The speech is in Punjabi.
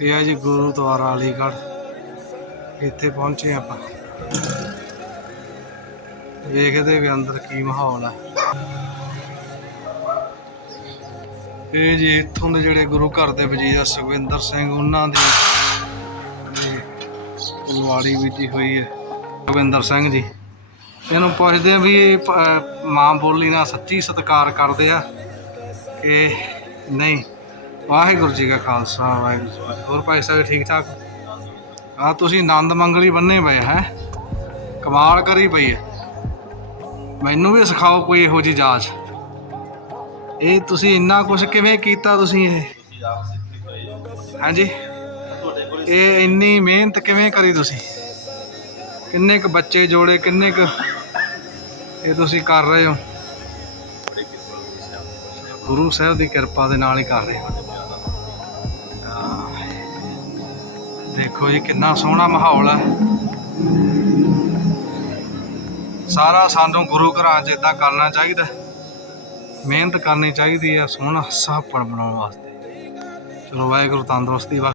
ਇਹ ਆ ਜੀ ਗੁਰਦੁਆਰਾ ਅਲੀਗੜ੍ਹ। ਇੱਥੇ ਪਹੁੰਚੇ ਆਪਾਂ। ਵੇਖਦੇ ਵੀ ਅੰਦਰ ਕੀ ਮਾਹੌਲ ਹੈ ਇਹ ਜੀ ਇੱਥੋਂ ਦੇ ਜਿਹੜੇ ਗੁਰੂ ਘਰ ਦੇ ਵਜ਼ੀਰ ਆ, ਸੁਖਵਿੰਦਰ ਸਿੰਘ, ਉਹਨਾਂ ਦੀ ਇਹ ਫੁਲਵਾੜੀ ਬੀਜੀ ਹੋਈ ਹੈ। ਸੁਖਵਿੰਦਰ ਸਿੰਘ ਜੀ। ਇਹਨੂੰ ਪੁੱਛਦੇ ਆ ਵੀ ਮਾਂ ਬੋਲੀ ਨਾਲ ਸੱਚੀ ਸਤਿਕਾਰ ਕਰਦੇ ਆ ਕਿ ਨਹੀਂ? ਵਾਹਿਗੁਰੂ ਜੀ ਕਾ ਖਾਲਸਾ, ਵਾਹਿਗੁਰੂ ਜੀ ਕੀ ਹੋਰ ਭਾਈ ਸਾਹਿਬ ਠੀਕ ਠਾਕ? ਆ ਤੁਸੀਂ ਆਨੰਦ ਮੰਗਲੀ ਬੰਨੇ ਪਏ ਹੈ। ਕਮਾਲ ਕਰੀ ਪਈ ਹੈ। ਮੈਨੂੰ ਵੀ ਸਿਖਾਓ ਕੋਈ ਇਹੋ ਜੀ ਜਾਚ। ਇਹ ਤੁਸੀਂ ਇੰਨਾ ਕੁਝ ਕਿਵੇਂ ਕੀਤਾ ਤੁਸੀਂ ਇਹ? ਹਾਂਜੀ। ਇਹ ਇੰਨੀ ਮਿਹਨਤ ਕਿਵੇਂ ਕਰੀ ਤੁਸੀਂ? ਕਿੰਨੇ ਕੁ ਬੱਚੇ ਜੋੜੇ, ਕਿੰਨੇ ਕੁ ਇਹ ਤੁਸੀਂ ਕਰ ਰਹੇ ਹੋ? ਗੁਰੂ ਸਾਹਿਬ ਦੀ ਕਿਰਪਾ ਦੇ ਨਾਲ ਹੀ ਕਰ ਰਹੇ ਹੋ। ਦੇਖੋ ਜੀ, ਕਿੰਨਾ ਸੋਹਣਾ ਮਾਹੌਲ ਹੈ। ਸਾਰਾ ਸਾਨੂੰ ਗੁਰੂ ਘਰਾਂ 'ਚ ਇਦਾਂ ਕਰਨਾ ਚਾਹੀਦਾ ਮਿਹਨਤ ਕਰਨੀ ਚਾਹੀਦੀ ਹੈ, ਸੋਹਣਾ ਸਾਪਣ ਬਣਾਉਣ ਵਾਸਤੇ। ਚਲੋ, ਵਾਹਿਗੁਰੂ ਤੰਦਰੁਸਤੀ ਬਖਸ਼ੇ।